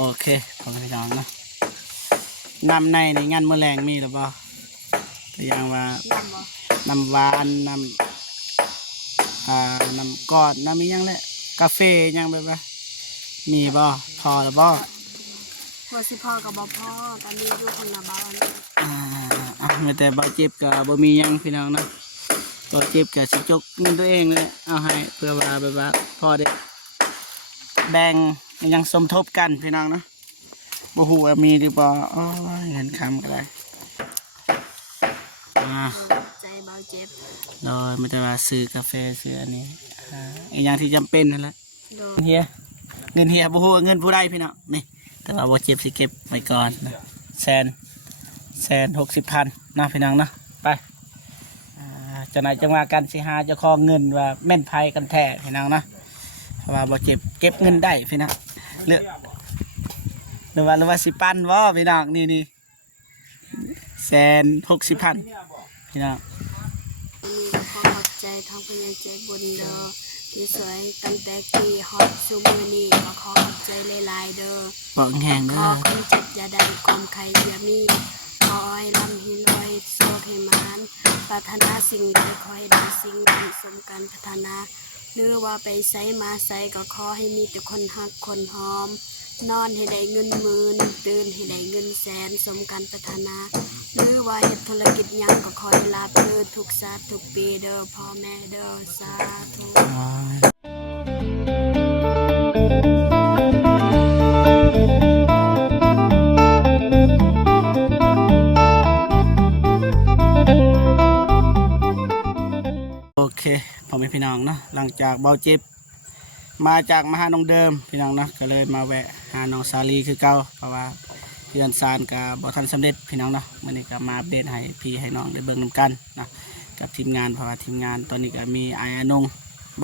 โอเคขอบคุณพี่น้องเนาะน้ำในงานมื้อแรงมีหรือเปล่าตัวอย่างว่าน้ำหวานน้ำก้อนน้ำมียังแหละกาแฟยังแบบว่ามีบ่พอหรือบ่พอสิพ่อกับบ่พ่อตอนนี้อยู่คนละบ้านไม่แต่บ่เจ็บกับบ่มียังพี่น้องเนาะบ่เจ็บกับสิจกเงินตัวเองเลยเอาให้เพื่อว่าแบบว่าพอได้แบ่งยังสมทบกันพี่น้องเนาะบ่ฮู้ว่ามีหรือบ่อ๋อเงินคำก็ได้ใจเบาเจ็บโดยไม่แต่ว่าซื้อกาแฟซื้ออันนี้อีกอย่างที่จำเป็นนั่นแหละเฮียเงินเฮียบ่ฮู้ว่าเงินผู้ใดพี่น้องนี่แต่ว่าบ่เจ็บสิเก็บไว้ก่อนนะ160,000นะพี่น้องนะไปจะไหนจังว่ากันสิหาเจ้าของเงินว่าแม่นไผกันแท้พี่น้องนะเพราะว่าบ่เจ็บเก็บเงินได้พี่น้องหรือว่าสิปันบ่พี่น้องนี่160,000พี่น้องขอขอบใจทางพญาใจบุญเด้อที่สวยตั้งแต่กี่ฮอตซูมือนี่ก็ขอขอบใจหลายๆเด้อบอกแห้งเด้อขอคนเจ็บอย่าดันความใครอย่ามีขอให้ลำหินลอยโซให้มานปรารถนาสิ่งใดขอให้ได้สิ่งนั้นสมการพัฒนาหรือว่าไปไสมาไสก็ขอให้มีแต่คนฮักคนหอมนอนให้ได้เงินหมื่นตื่นให้ได้เงินแสนสมการพัฒนาหรือว่าเฮ็ดธุรกิจยังก็ขอให้ลาบเด้อทุกชาติทุกปีเด้อพ่อแม่เด้อสาธุโอเคพ่อแม่พี่น้องเนาะหลังจากเบาเจ็บมาจากมาหาน้องเดิมพี่น้องเนาะก็เลยมาแวะหาน้องซาลีคือเก่าเพราะว่าเพื่อนซานกับบ่ทันสำเร็จพี่น้องเนาะวันนี้ก็มาอัปเดตให้พี่ให้น้องได้เบิ่งนำกันนะกับทีมงานเพราะว่าทีมงานตอนนี้ก็มีไอ้อนงเ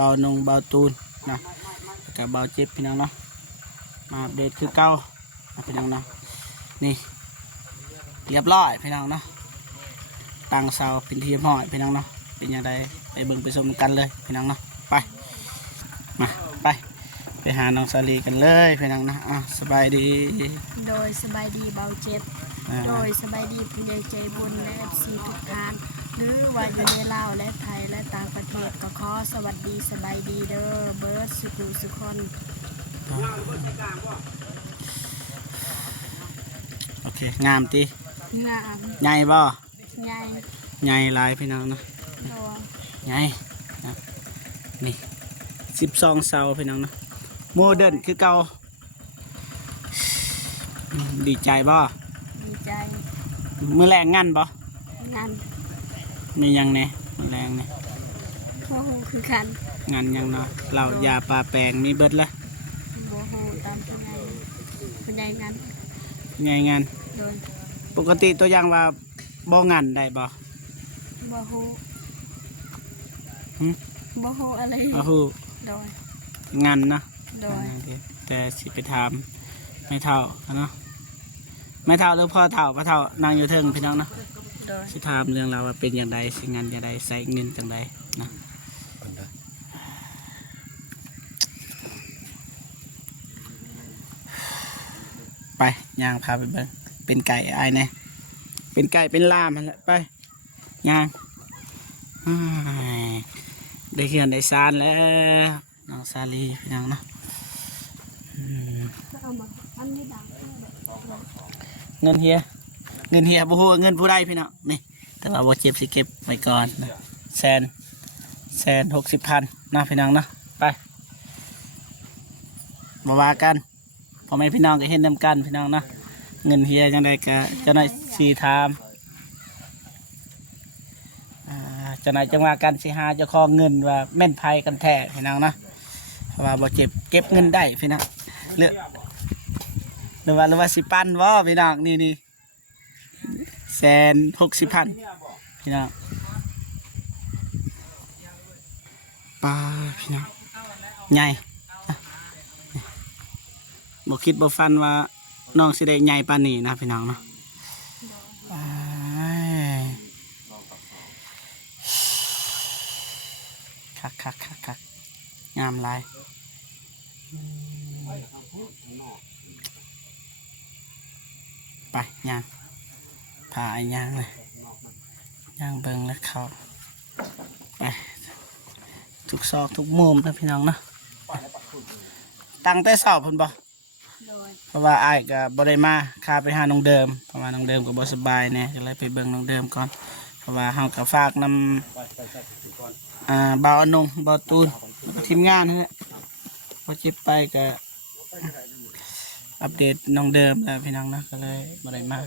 บาตูนนะกับเบาเจ็บพี่น้องเนาะมาอัปเดตคือเก่าพี่น้องเนาะนี่เรียบร้อยพี่น้องเนาะตั้งเสาเป็นที่ห้อยพี่น้องเนาะเป็นยังไงไปเบิ่งไปชมกันเลยพี่น้องเนาะไปมาไปหาน้องซาลีกันเลยพี่น้องนะสบายดีโดยสบายดีเบาเจ็บโดยสบายดีผู้ใหญ่ใจบุญและ FC ทุกท่านหรือว่าอยู่ในลาวและไทยและต่างประเทศก็ขอสวัสดีสบายดีเด้อเบิร์ดสุขคนโอเคงามตีงาม ใหญ่บ่ใหญ่ใหญ่หลายพี่น้องนะใหญ่นี่12 เสาพี่น้องนะโมเดิร์นคือเก่าดีใจบ่ดีใจมือแรงงั้นบ่งั้นมียังเนี่ยมือแรงเนี่ยโอ้โหคือกันงั้นยังเนาะเรายาปลาแปลงมีเบิดละโอ้โหตามผู้ใหญ่งั้นงั้นปกติตัวอย่างว่าบ่งั้นได้บ่บ่ฮู้อะไรบ่ฮู้โดยงั้นนะโดยแต่สิไปถามไม่เท่าเนาะไม่เท่าหรือพ่อเท่านั่งอยู่เทิงพี่น้องเนาะสิถามเรื่องเราว่าเป็นอย่างไรสิงานอย่างไรใส่เงินจังไรนะไปย่างพาไปเบิ่งเป็นไก่ไอ้เนี่ยเป็นไก่เป็นลามมันแหละไปย่างได้เขียนได้ซานแล้วน้องซาลีพี่น้องเนาะเงินเฮียบ่ฮู้เงินผู้ใดพี่น้องนี่แต่ว่าบ่เจ็บสิเก็บไว้ก่อนนะ160,000นะพี่น้องนะไปมาว่ากันพ่อแม่พี่น้องก็เห็นนำกันพี่น้องนะเงินเฮียจังไดก็เจ้าหน่อยสีถามเจ้าหน่อยจังว่ากันสิหาเจ้าของเงินว่าแม่นไผกันแท้พี่น้องนะเพราะว่าบ่เจ็บเก็บเงินได้พี่น้องหรือว่าสิปันบ่พี่น้องนี่160,000พี่น้องปลาพี่น้องใหญ่บ่คิดบ่ฟันว่าน้องสิได้ใหญ่ปานนี้นะพี่น้องเนาะคักงามหลาย ไปย่างพาไอ้ย่างเลยย่างเบิ่งแล้วเขาไปทุกซอกทุกมุมนะพี่น้องเนาะตั้งแต่เช้าเพิ่นบ่ โดย เพราะว่าอ้ายก็บ่ได้มาข้าไปหาน้องเดิมเพราะว่าน้องเดิมก็บ่สบายแน่ก็เลยไปเบิ่งน้องเดิมก่อนเพราะว่าเฮาก็ฝากนำบ่าวอนงบ่าวตูนทีมงานนั่นแหละพอจิบไปก็อัปเดตน้องเดิมแล้วพี่น้องนะก็เลยบ่ได้มา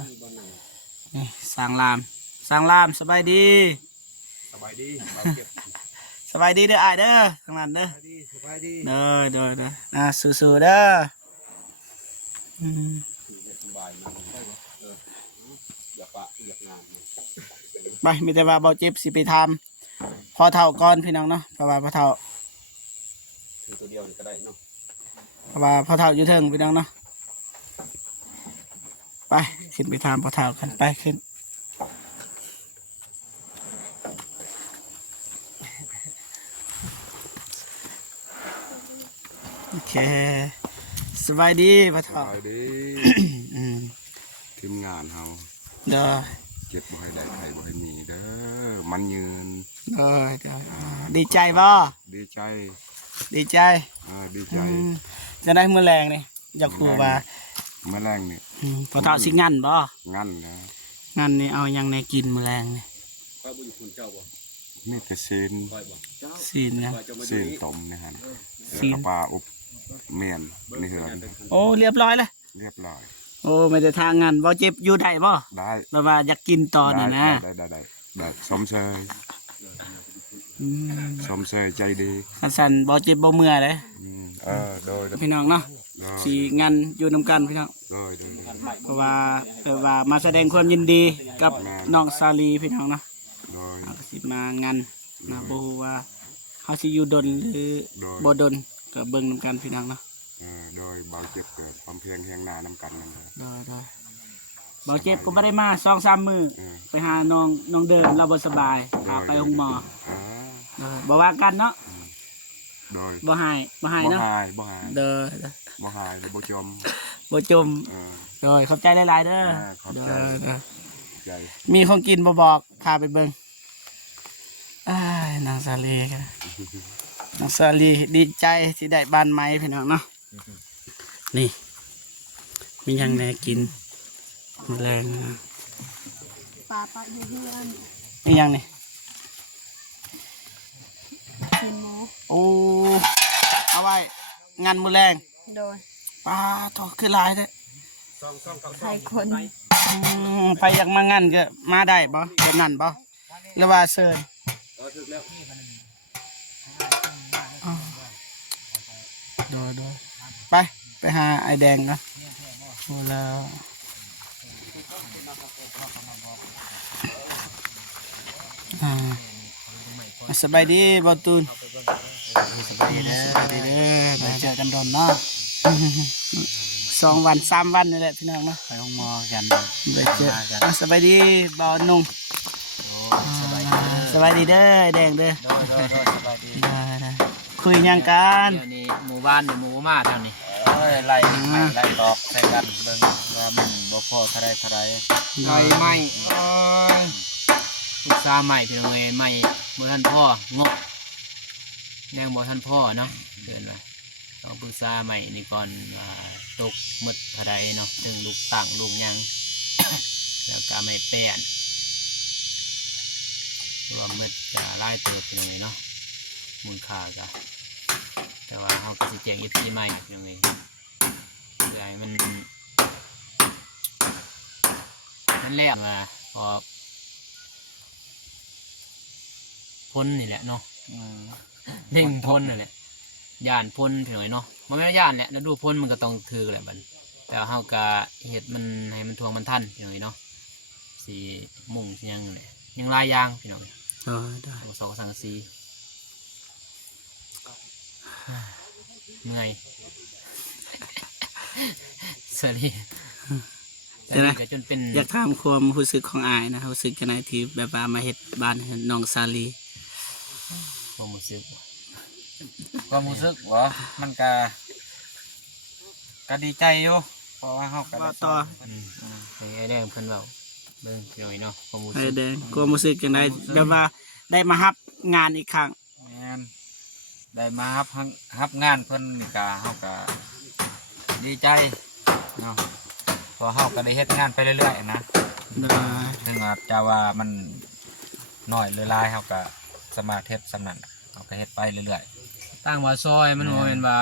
นะนี่สร้างรามสบายดีสบายดีเด้ออ้ายเด้อทางนั้นเด้อเด้อสู้ๆเด้ออืมไปมีแต่ว่าเบาเจ็บสิไปทำพอเท่าก่อนพี่น้องเนาะเพราะว่าพอเท่าตัวเดียวก็ได้เนาะเพราะว่าพอเท่าอยู่เทิงพี่น้องเนาะไปขึ้นไปทำพอเท่ากันไปขึ้นโอเคสบายดีพอเท่า สบายดี อืม ทีมงานเฮา เด้อ เก็บบ่ให้ได้ใครบ่ให้มีเด้อมันยืน ดีใจบ่ ดีใจ ดีใจ ดีใจ จะได้มื้อแรงนี่อยากรู้ว่า เมื่อแรงนี่ พอเท่าสิงั้นบ่ งั้นนะ งั้นนี่เอาหยังในกินมื้อแรงนี่ นี่แต่เซน ซีนนะ เซนต้มนะฮะ ซีน เอาปลาอบเมียนนี่เหือน โอ้เรียบร้อยเลย เรียบร้อย โอ้ไม่ได้ทางงั้นบ่เจ็บอยู่ได้บ่ ได้ แบบว่าอยากกินตอนนี่นะ ได้สมเชย อืม สมเชยใจดี คันสั่นบ่เจ็บบ่เมื่อยเลย โดย พี่น้องเนาะสิงั้นอยู่นํกันพี่น้อง โดย เพราะว่ามาแสดงความยินดีกับน้องซาลีพี่น้องเนาะ โดย เอาสิมางั้นนะบ่ฮู้ว่าเฮาสิอยู่ดนหรือบ่ดนก็เบิ่งนํกันพี่น้องเนาะ โดยเบาเจ็บเกิดความเพียงเฮียงหน้านำกันนั่นแหละ ได้บ่เจ็บก็บ่ได้มา 2-3 มื้อไปหาน้องเดินเราบ่สบายพาไปโรงหมอบ่ว่ากันเนาะ โดย บ่หายเนาะ บ่หาย เด้อ บ่หายบ่จม บ่จม เออ โดยขอบใจหลายๆเด้อ ขอบใจ เด้อ ใจ มีของกินบ่บอกพาไปเบิ่งอ้ายนางซาลีค่ะนางซาลีดีใจที่ได้บ้านใหม่พี่น้องเนาะนี่มีหยังแหน่กินแรงนะ ปลาอยู่เฮือน มีหยังนี่ กินหมู โอ้เอาไว้งานมื้อแรง โดย ปลาทอคือหลายแท้ ใส่คน ไปอยากมางานก็มาได้บ่แบบนั้นบ่หรือว่าเชิญโดยไปหาไอแดงกันโอ้แล้วสบายดีบ่ตูนสบายดีเด้อมาเจอกันโดนเนาะ2 วัน 3 วันนี่แหละพี่น้องเนาะไปห้องหมอกันไปเจอสบายดีบ่นุ่งสบายดีเด้อไอแดงเด้อ สบายดี ได้คุยหยังกัน เดี๋ยวนี้หมู่บ้านเดี๋ยวหมู่มาเท่านี้ไล่ไล่ตอกใส่กันเบิ่งว่ามันบ่พอเท่าไรไล่ไม่ปรึกษาใหม่พี่น้องเอ้ยใหม่บ่ทันพ่องบยังบ่ทันพ่อเนาะเดินว่าต้องปรึกษาใหม่นี่ก่อนว่าตกหมดเท่าไรเนาะถึงลูกต่างลูกหยัง แล้วก็ไม่แป้นรวมหมดจะไล่ตัวพี่น้องเอ้ยเนาะมูลค่าก็แต่ว่าเขาก็สิแจ้งอีพีใหม่ยังไงเพื่อให้มันแรกว่าพอพ้นนี่แหละเนาะเร่งพ้นนั่นแหละย่านพ้นเพียงไรเนาะมันไม่ได้ย่านแหละแล้วดูพ้นมันก็ต้องถือแหละบัดแต่ว่าเขาก็เห็ดมันให้มันทวงมันทันเพียงไรเนาะสีมุ่งยังเนี่ยยังลายยางพี่น้อง ได้ โอ้สองสังสีเมื่อยสวัสดีก็จนเป็น อยากถามความรู้สึกของอายนะรู้สึกจังไดที่แบบว่ามาเฮ็ดบ้านให้น้องซาลี ความรู้สึก ความรู้สึกวะมันก็ดีใจอยู่ เพราะว่าเฮาก็ ว่า ได้ ต่อ ไอ้แดงเพิ่นเว้าเบิ่งพี่น้องเนาะความรู้ ไอ้ สึก แดงก็รู้สึกจังไดแบบว่าได้มารับงานอีกครั้ง แม่นได้มารับงานเพิ่นนี่ก็เฮาก็ดีใจเนาะเพอเฮาก็ได้เฮ็ดงานไปเรื่อยๆนะ โดย ถึงว่าจะว่ามันน้อยหรือหลายเฮาก็สามารถเฮ็ดสำนั้นเฮาก็เฮ็ดไปเรื่อย ตั้งว่าซอยมันบ่แม่นว่า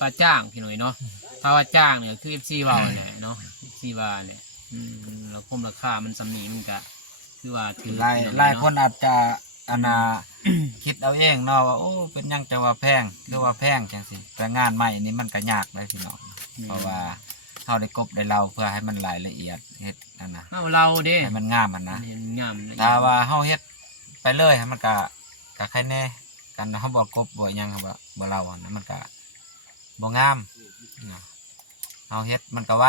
ปลาจ้างพี่น้อยเนาะถ้าว่าจ้างเนี่ยคือ FC เว้าเนี่ยเนาะ FC ว่าเนี่ยแล้วคมราคามันสำนีมันก็คือว่าถือ หลาย พี่น้อง หลาย เะ คนอาจจะอันน่ะ คิดเอาเองเนาะว่าโอ้เป็นหยังจะว่าแพงหรือว่าแพงจังซี่แต่งานใหม่นี่มันก็ยากเลยพี่น้องเพราะว่าเฮาได้กบได้เล่าเพื่อให้มันรายละเอียดเฮ็ดนั่นน่ะ เอาเราเด้ ให้มันงามมันนะ เห็นงามละเอียด ถ้าว่าเฮาเฮ็ดไปเลยมันก็ใครแน่กันเฮาบ่กบบ่หยังครับบ่เล่าอันนั้นมันก็บ่งามเนาะเฮาเฮ็ดมันก็ไว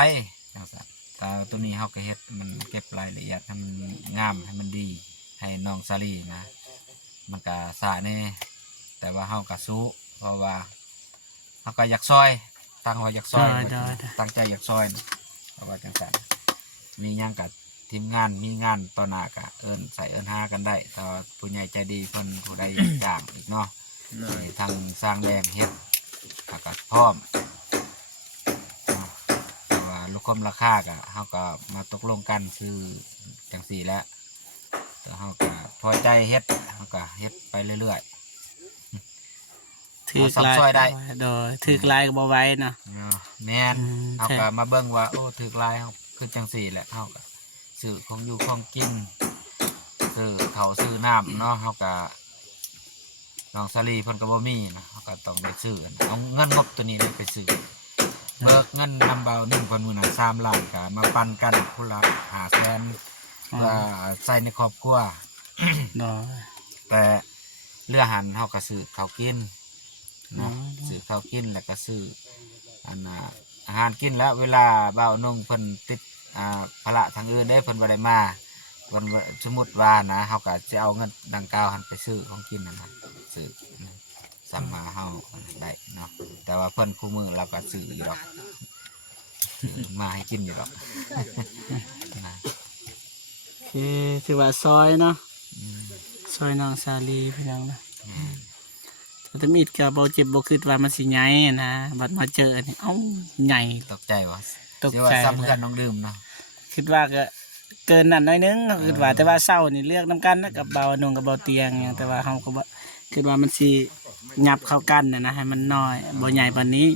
จังซั่นแต่ตัวนี้เฮาก็เฮ็ดมันเก็บรายละเอียดให้มันงามให้มันดีให้น้องสาลีนะ มันก็สาแน่แต่ว่าเฮาก็สู้เพราะว่าเฮาก็อยากซอยตั้งว่าอยากซอยตั้งใจอยากซอยนะเพราะว่าจังซั่นมีหยังกับทีมงานมีงานต่อหน้าก็เอิ้นใส่เอิ้นหากันได้ถ้าผู้ใหญ่ใจดีเพิ่นผู้ใดอยากจ้างอีกเนาะทางสร้างแดงเฮ็ดก็พร้อมเนาะแต่ว่าลูกคมราคาก็เฮาก็มาตกลงกันซื้อจังซี่แหละแต่เฮาก็พอใจเฮ็ดเฮาก็เฮ็ดไปเรื่อย ถือ เอา ลาย ซ้ำซอยได้ โดยถือลายก็บ่ไหว้นะ ๆเนาะแม่นเฮาก็มาเบิ่งว่าโอ้ถึกหลายเฮาคือจังซี่แหละเฮาก็ซื้อของอยู่ของกินซื้อข้าวซื้อน้ำเนาะเฮาก็น้องสาลีเพิ่นก็บ่มีนะเฮาก็ต้องได้ซื้อเอาเงินงบตัวนี้เลยไปซื้อเบิกเงินนำเบา1เพิ่นมื้อนั้น3ล้านก็มาปันกันผู้ละ500,000เพื่อใช้ในครอบครัว โดย แต่เรือหันเฮาก็ซื้อข้าวกินเนาะซื้อข้าวกินแล้วก็ซื้ออันอาหารกินแล้วเวลาบ่าวนงเพิ่นติดภาระทางอื่นได้เพิ่นบ่ได้มาวันสมมุติว่านะเฮาก็สิเอาเงินดังกล่าวหันไปซื้อของกินนั่นน่ะซื้อสั่งมาเฮาได้เนาะแต่ว่าเพิ่นคู่มือเราก็ซื้ออยู่ดอกซื้อมาให้กินอยู่ดอกนะ คือถือว่าซอยเนาะซอยน้องสาลีพี่น้องนะแต่มีดก็บ่เจ็บบ่คิดว่ามันสิใหญ่นะบัดมาเจออันนี้เอ้าใหญ่ ตกใจวะ ตกใจ สิว่าซ้ำกันน้องดื่มเนาะ คิดว่าก็เกินนั่นหน้อยนึงคิดว่าแต่ว่าเศร้านี่เลือกน้ำกันนะกับเบาหนุ่งกับเบาเตียงอย่างแต่ว่าเฮาก็บ่คิดว่ามันสิยับเข้ากันนะให้มันน้อยบ่ใหญ่ปานนี้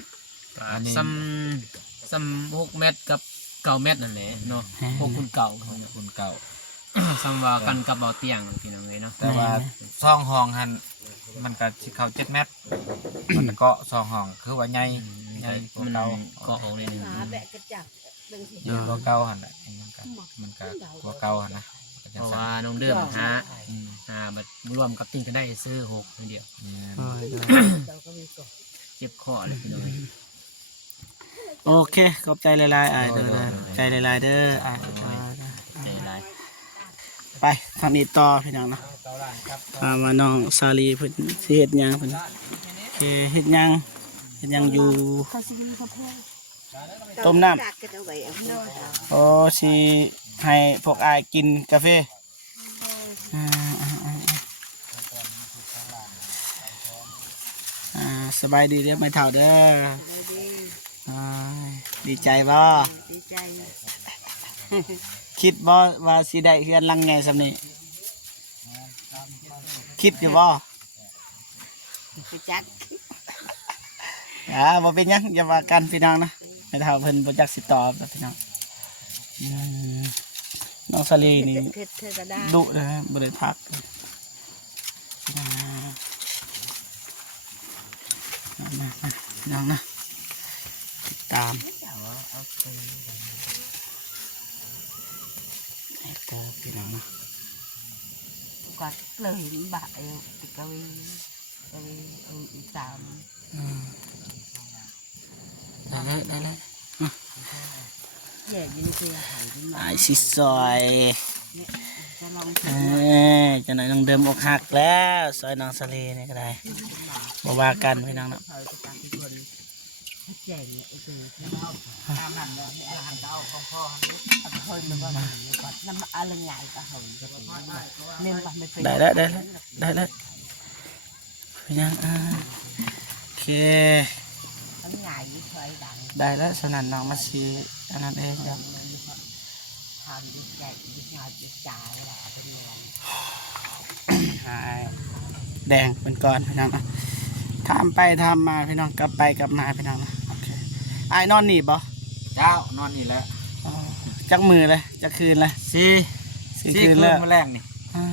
ซ้ำ6 เมตรกับ9 เมตรนั่นแหละเนาะ6คูณ9เขาเนาะ คนเก่า ซ้ำว่ากันกับเบาเตียงพี่น้องเลยเนาะ แต่ว่าซ่องห้องหันมันก็สิเข้า7 เมตร มันเกาะซ่องห้องคือว่าใหญ่ใหญ่กว่า มัน เก่า เกาะออกเลยนึง ใหญ่กว่าเก่าหั่นน่ะมันก็กว่าเก่าหั่นนะก็ เพ จะ ราะ สั่ ว่าน น้องเดิมบัดรวมกับติงก็ได้ซื้อ6เดียว เจ็บคอเลยพี่น้อง โอเคขอบใจหลายๆอ้ายเด้อใจหลายๆเด้ออ้าย ใจร้าย ไปทางนี้ต่อพี่น้องเนาะมาน้องสาลีเพิ่นสิเฮ็ดหยังเพิ่นโอเคเฮ็ดหยังอยู่ เขาสิมีเขาแพง ต้มน้ำ โอ้สิให้พวกอายกินกาแฟอ่าอ่าอ่าอ่าสบายดีเด้อไม่เท่าเด้ออ่าดีใจบ่ ดีใจ คิดบ่ว่าสิได้เฮือนหลังใหญ่สำนี้คิดอยู่บ่ ไปจัก บ่เป็นหยังอย่าว่ากันพี่น้องนะไม่เท่าเพิ่นบ่จักสิตอบนะพี่น้องอืมน้องสลีนี่ เพชรเทศดา ดุนะบ่ได้พักมาน้องนะติดตามให้เจอพี่น้องนะ ก็เลยบะเอวติกวีอีตาม ได้แล้ว แย่ยินเสียหายมา ไอ้สิซอย จะลอง จะหน่อยน้องเดิมอกหักแล้วซอยน้องสลีนี่ก็ได้บ่ว่ากันพี่น้องเนาะ แย่เนี่ยไอ้ตัว ตามนั้นเลยอาหารก็เอาของพ่อเอาไปเพิ่มมันก็น้ำอะไรใหญ่ก็เหินก็ถึงเนี่ยมันไม่เป็น ได้แล้วยังโอเค มันใหญ่ยิ่งเคยดัง ได้แล้วสนั่นน้องมาซีอันนั้นเองครับ ทำยิ่งใหญ่ยิ่งใหญ่ยิ่งจ่ายอะไรเป็นเงิน หายแดงเป็นก้อนพี่น้องนะทำไปทำมาพี่น้องกลับไปกลับมาพี่น้องนะโอเคไอ้นอนหนีบบ่ เจ้านอนนี่แหละ อ๋อจักมือเลยจักคืนเลย สี่ สี่ คื คื น นแล้ว มาแรงนี่ อ่า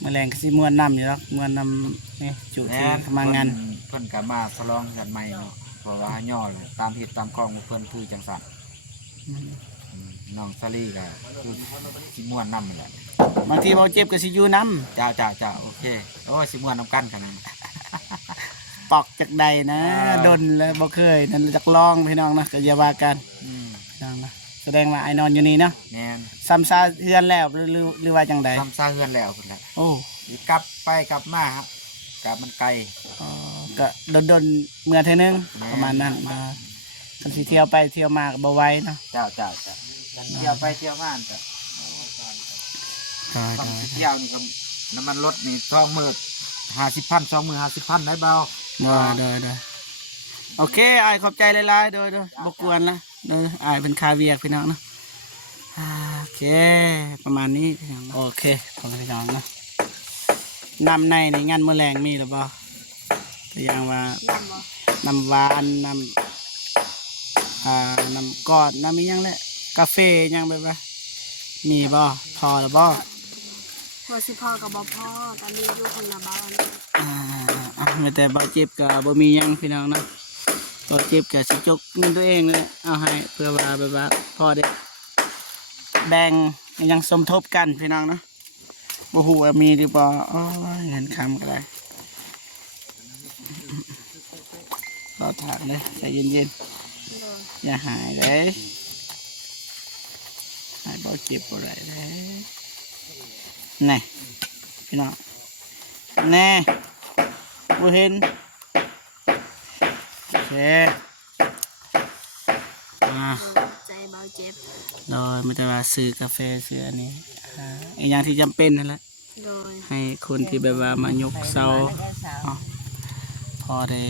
แมลงก็สิม้วนน้ำอยู่แล้วม้วนน้ำนี่จุที่เข้ามางาน เพิ่นก็มาฉลองกันใหม่เนาะเพราะว่าย่อเลยตามเหตุตามคลองเพิ่นคือจังสันน้องซาลีก็คือสิม่วนนำนี่แหละ บางทีเบาเจ็บก็สิอยู่น้ เจ้าโอเคโอ้ยสิม่วนนำกันกันนะ ำปอกจากใดนะ อ้าว ดนแล้วบ่เคยนั่นจักลองพี่น้องนะก็อย่าว่ากันพี่น้องนะแสดงว่าไอ้นอนอยู่นี่เนาะ แม่น ซ้ำซาเฮือนแล้วหรือว่าจังใด ทำซาเฮือนแล้วพุ่นแหละ โอ้ สิกลับไปกลับมาครับกลับมันไกล อ๋อก็ดนเมื่อเท่อนึง แม่ ประมาณนั้นนะคันสิเที่ยวไปเที่ยวมาก็บ่ไหวเนาะ เจ้ากันเที่ยวไปเที่ยวมาก็ ได้ ต้องสิเที่ยวนี่ก็น้ำมันรถนี่2 มื้อ50,000 2 มื้อ50,000ได้เบา ได้โอเคอ้ายขอบใจหลายๆโดยบ่กวนละโดยอ้ายเป็นคาเวียร์พี่น้องเนาะโอเค ประมาณนี้พี่น้องโอเคผมพี่น้องเนาะน้ำในงานมื้อแรงมีหรือเปล่าตัวอย่างว่า น้ำบ่ น้ำหวานน้ำกอดน้ำมีหยังแหละกาแฟหยังแบบว่ามีบ่พอหรือบ่ พอสิพ่อกับบ่พ่อตอนนี้อยู่คนละบ้าน ไม่แต่บ่เจ็บก็บ่มีหยังพี่น้องนะบ่เจ็บก็สิจกเงินตัวเองเลยเอาให้เพื่อว่าแบบว่าพอได้แบ่งหยังสมทบกันพี่น้องนะบ่ฮู้ว่ามีหรือบ่อ๋อเงินคำก็ได้รอถากเลยใจเย็น เลย ๆอย่าหายเลยหายบ่เจ็บบ่ได้เลยแน่พี่น้องแน่บ่เห็นโอเคใจเบาเจ็บ โดยไม่ได้ว่าซื้อกาแฟซื้ออันนี้อีกอย่างที่จำเป็นนั่นแหละ โดย ให้คนที่แบบว่ามายกเสาอ๋อพอได้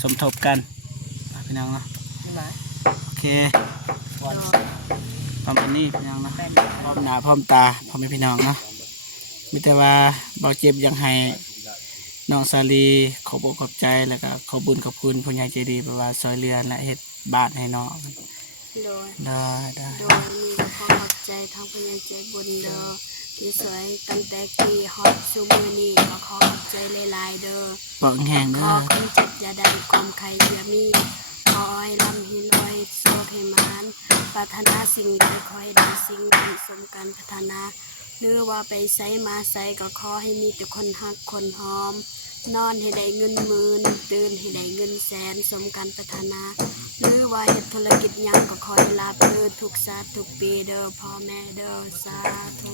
สมทบกันพี่น้องเนาะโอเค โดย ประมาณนี้พี่น้องเนาะพร้อมหน้าพร้อมตาพ่อแม่พี่น้องเนาะมีแต่ว่าเบาเจ็บยังให้น้องซาลีขอบอกขอบใจแล้วก็ขอบุญขอบคุณผู้ใหญ่ใจดีแบบว่าซอยเรือและเฮ็ดบ้านให้น้อง โดย ได้ โดยมีขอขอบใจทางพญาใจบุญเด้อที่สวยตั้งแต่กี่ฮอตซูมือนี้ก็ขอขอบใจหลายๆเด้อ บอกแห้ง ข เด้ อ อ ความเจ็บอย่าได้ความใครอย่ามีขอให้ลำหินลอยโซให้มานปรารถนาสิ่งใดขอให้ได้สิ่งนั้นสมกันพัฒนาหรือว่าไปไสมาไสก็ขอให้มีแต่คนฮักคนหอม นอนให้ได้เงินหมื่นตื่นให้ได้เงินแสนสมกันพัฒนาหรือว่าเฮ็ดธุรกิจหยังก็ขอให้ราบรื่นทุกชาติทุกปีเด้อพ่อแม่เด้อสาธุ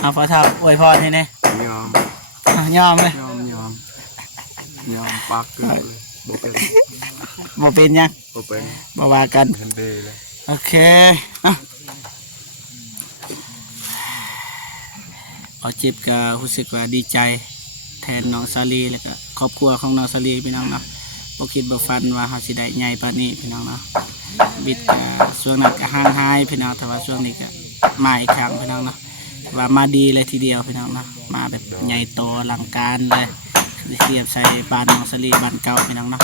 เอาพอเท่าอวยพรให้แน่ ยอม ยอมเลย ยอมปักเกินบ่เป็น บ่เป็นหยัง บ่เป็น บ่ว่ากัน ทันเดเลย โอเคอ่ะพอเจ็บก็รู้สึกว่าดีใจแทนน้องซาลีแล้วก็ครอบครัวของน้องซาลีพี่น้องเนาะบ่คิดบ่ฝันว่าเฮาสิได้ใหญ่ปานนี้พี่น้องเนาะบิดก็ช่วงนั้นก็ห่างหายพี่น้องแต่ว่าช่วงนี้ก็มาอีกครั้งพี่น้องเนาะแต่ว่ามาดีเลยทีเดียวพี่น้องเนาะมาแบบใหญ่โตอลังการเลยเทียบใส่บ้านน้องซาลีบ้านเก่าพี่น้องเนาะ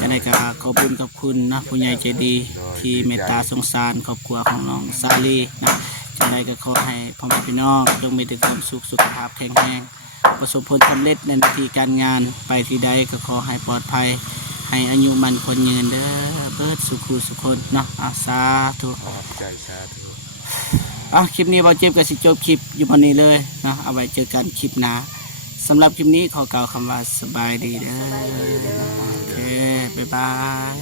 จะได้ก็ขอบคุณกับคุณนะผู้ใหญ่ใจดีที่เมตตาสงสารครอบครัวของน้องซาลีนะจะได้ก็ขอให้พ่อแม่พี่น้องจงมีแต่ความสุขสุขภาพแข็งแรงประสบผลสำเร็จในหน้าที่การงานไปที่ใดก็ขอให้ปลอดภัยให้อายุมันคนยืนเด้อเบิดสุขุสุขคนเนาะอาสาธุ ใจชาธุ คลิปนี้เราเจ็บกับสิจบคลิปอยู่วันนี้เลยเนาะเอาไว้เจอกันคลิปหน้าสำหรับคลิปนี้ขอกล่าวคำว่าสบายดีเด้อโอเคบ๊ายบาย